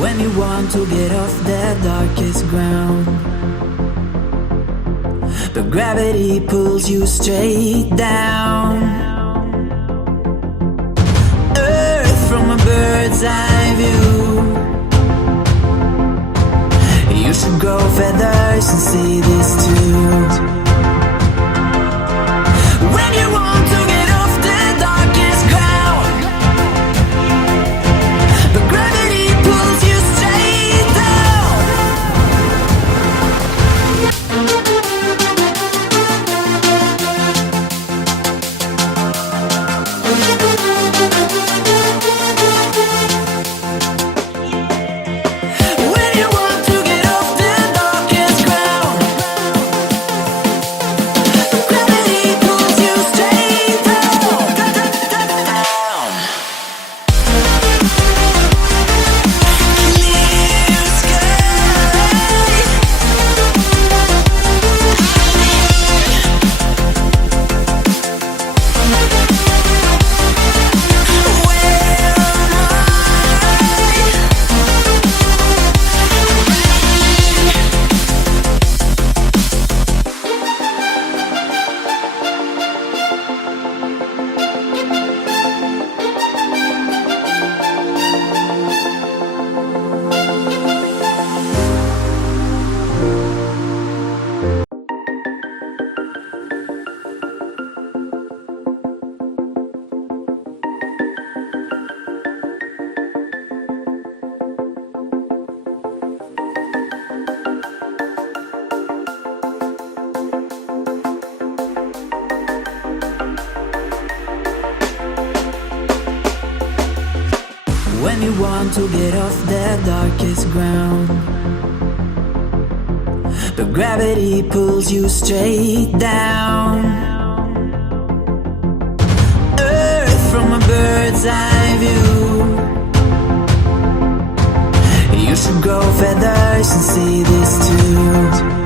When you want to get off the darkest ground, but gravity pulls you straight down. Earth from a bird's eye view. You should grow feathers and see this too. When you want to get off the darkest ground, but gravity pulls you straight down. When you want to get off the darkest ground, but gravity pulls you straight down. Clear sky. When you want to get off the darkest ground, but gravity pulls you straight down. Earth from a bird's eye view. You should grow feathers and see this too.